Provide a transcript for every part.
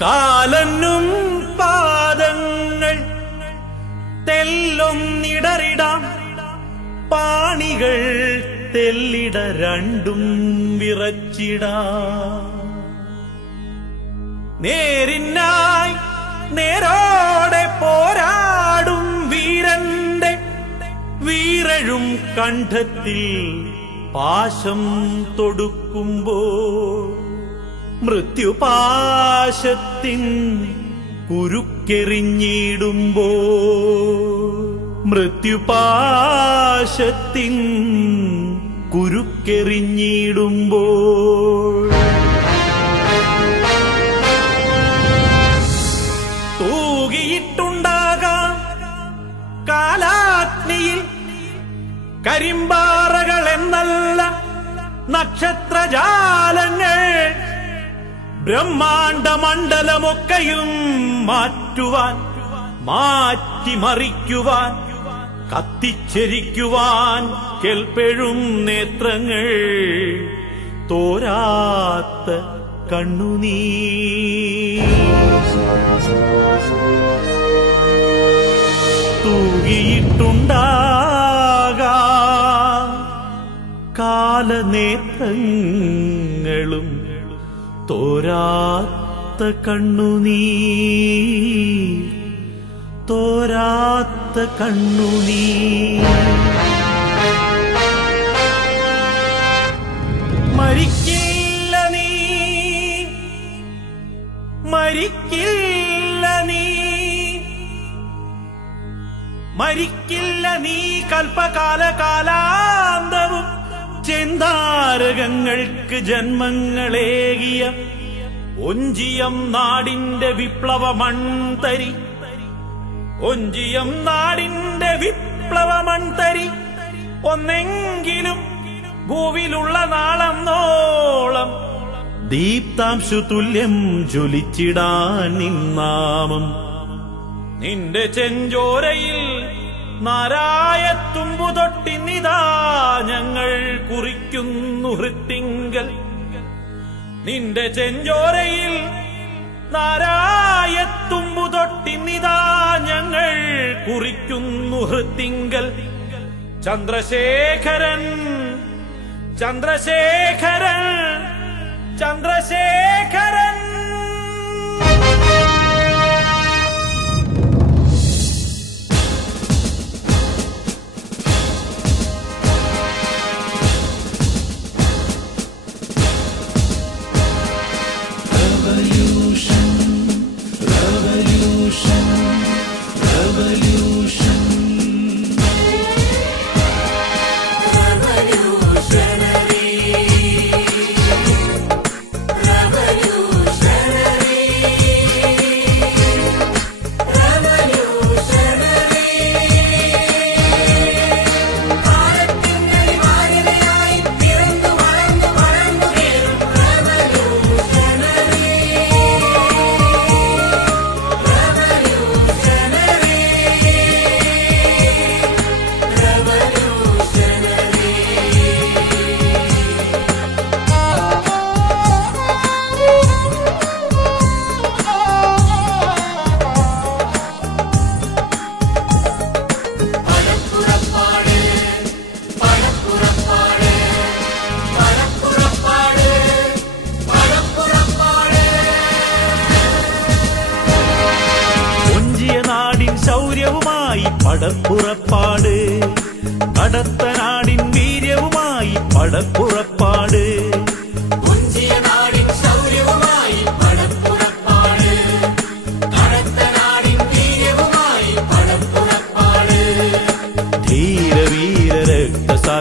കാലനും പാദങ്ങൾ തെല്ലൊന്നിടറിടാം. പാണികൾ തെല്ലിട രണ്ടും വിറച്ചിടാം. നേരിനായി നേരോടെ പോരാടും വീരന്റെ വീരഴും കണ്ഠത്തിൽ പാശം തൊടുക്കുമ്പോൾ മൃത്യുപാശത്തിൻ കുരുക്കെറിഞ്ഞിടുമ്പോ മൃത്യുപാശത്തിൻ കുരുക്കെറിഞ്ഞിടുമ്പോൾ കരിമ്പാറകൾ എന്നല്ല നക്ഷത്രജാലങ്ങൾ. ബ്രഹ്മാണ്ട മണ്ഡലമൊക്കെയും മാറ്റുവാൻ മാറ്റിമറിക്കുവാൻ കത്തിച്ചരിക്കുവാൻ കേൾപ്പെഴും നേത്രങ്ങൾ. തോരാത്ത കണ്ണുനീ തൂകിയിട്ടുണ്ടാകാം കാലനേത്രങ്ങളും തോരാത്ത കണ്ണുനീ തോരാത്ത കണ്ണുനീ മരിക്കില്ല നീ മരിക്കില്ല നീ മരിക്കില്ല നീ കൽപ്പകാല കാലാന്തവും ചെന്താരകങ്ങൾക്ക് ജന്മങ്ങളേകിയ ഒഞ്ചിയം നാടിന്റെ വിപ്ലവ മൺതരി. ഒഞ്ചിയം നാടിന്റെ വിപ്ലവ മൺതരി. ഒന്നെങ്കിലും ഭൂവിലുള്ള നാളന്നോളം ദീപ്താംശു തുല്യം ജ്വലിച്ചിടാൻ നിന്നാമം നിന്റെ ചെഞ്ചോരയിൽ നാരായത്തുമ്പു തൊട്ടിന്നിതാ കുറിക്കുന്നു ഹൃത്തിങ്കൽ. നിന്റെ ചെഞ്ചോരയിൽ നാരായത്തുമ്പു തൊട്ടിന്നിതാ ഞങ്ങൾ കുറിക്കുന്നു ഹൃത്തിങ്കൽ. ചന്ദ്രശേഖരൻ ചന്ദ്രശേഖരൻ ചന്ദ്രശേഖരൻ. പടപ്പുറപ്പാട്. കടത്ത നാടിൻ വീര്യവുമായി പടപ്പുറപ്പാട്.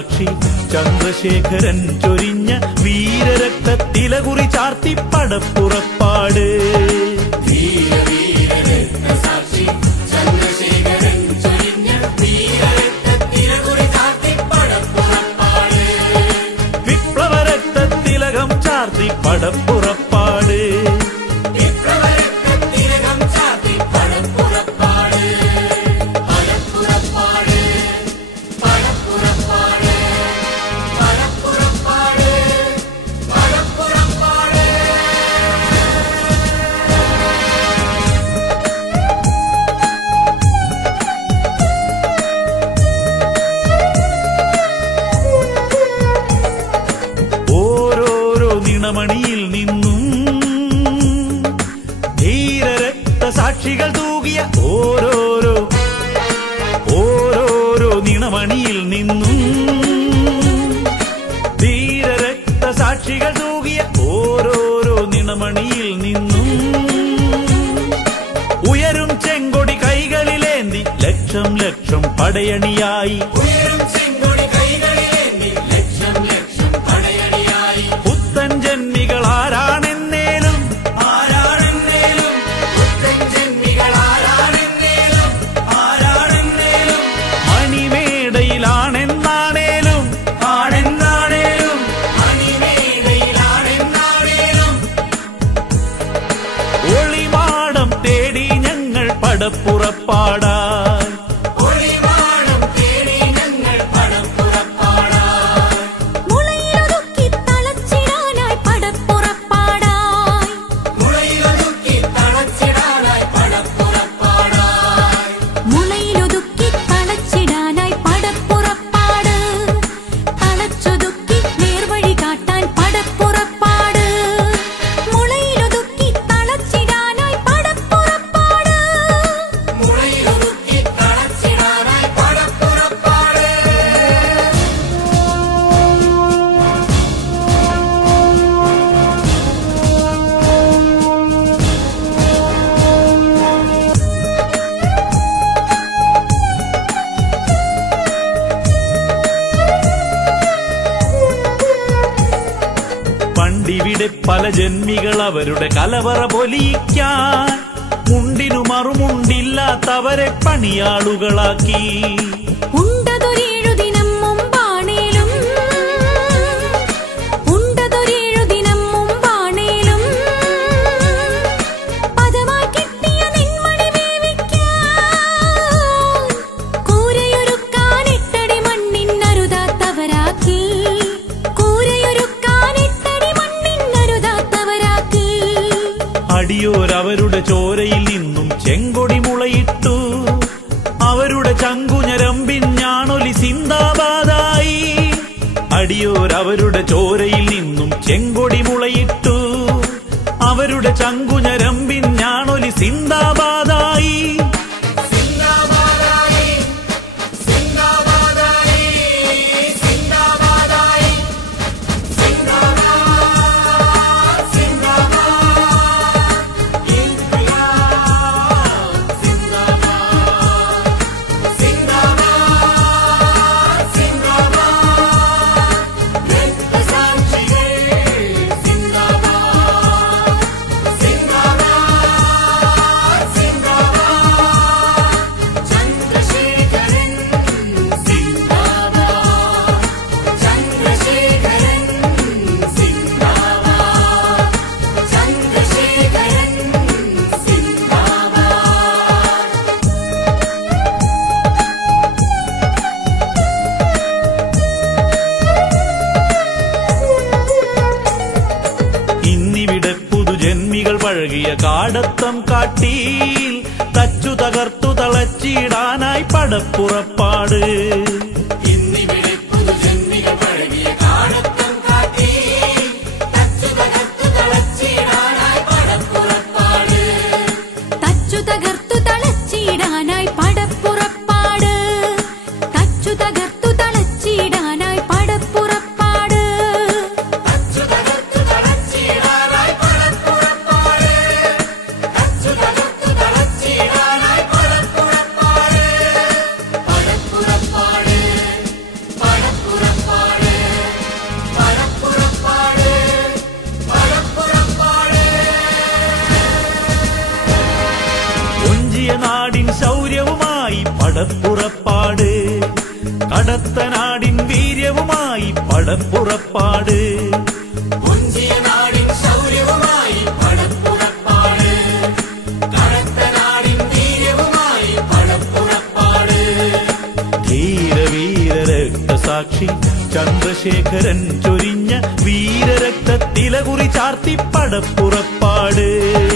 ക്ഷി ചന്ദ്രശേഖരൻ ചൊരിഞ്ഞ വീരരക്തത്തിലകുറി ചാർത്തി പടപ്പുറപ്പാട്. ചാർത്തി വീണമണിയിൽ നിന്നും. ധീരരക്തസാക്ഷികൾ തൂകിയ ഓരോരോ നിണമണിയിൽ നിന്നും. ഉയരും ചെങ്കൊടി കൈകളിലേന്തി ലക്ഷം ലക്ഷം പടയണിയായി. പല ജന്മികൾ അവരുടെ കലവറ പൊലിയിക്കാൻ. മുണ്ടിനു മറുമുണ്ടില്ലാത്തവരെ പണിയാളുകളാക്കി. ചങ്കുഞ്ഞരമ്പിഞ്ഞാണൊലി സിന്ദാബാദായി. അടിയോരവരുടെ ചോരയിൽ നിന്നും ചെങ്കൊടി മുളയിട്ടു. അവരുടെ ചങ്കുഞ്ഞരമ്പിഞ്ഞാണൊലി സിന്ദാ அழகிய காடத்தம் காட்டீல் தச்சு தகர்த்து தளச்சீடானாய் படப்புறப்பாடு. പടപ്പുറപ്പാട്. കടത്തനാടിൻ വീര്യവുമായി പടപ്പുറപ്പാട്. ക്ഷി ചന്ദ്രശേഖരൻ ചൊരിഞ്ഞ വീരരക്തത്തിലകുറി ചാർത്തി പടപ്പുറപ്പാട്.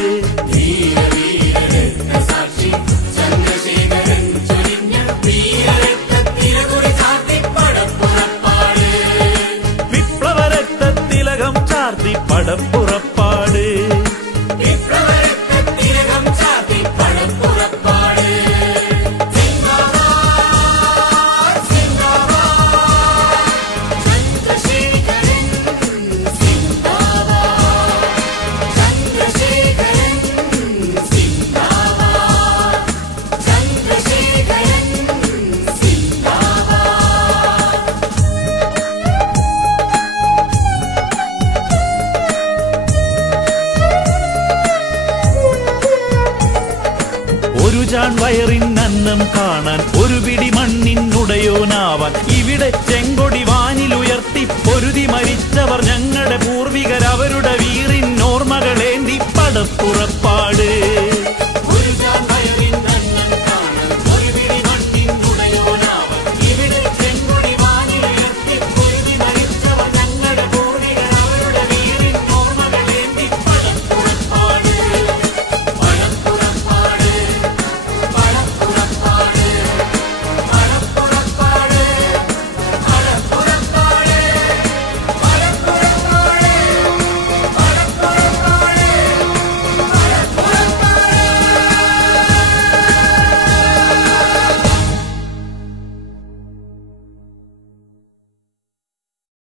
படப்போ കാണാൻ ഒരു പിടി മണ്ണിനുടയോനാവാൻ ഇവിടെ ചെങ്കൊടി വാനിലുയർത്തി പൊരുതി മരിച്ചവർ ഞങ്ങളുടെ പൂർവികർ അവരുടെ വീറിൻ ഓർമ്മകളേന്തി പടപ്പുറപ്പാട്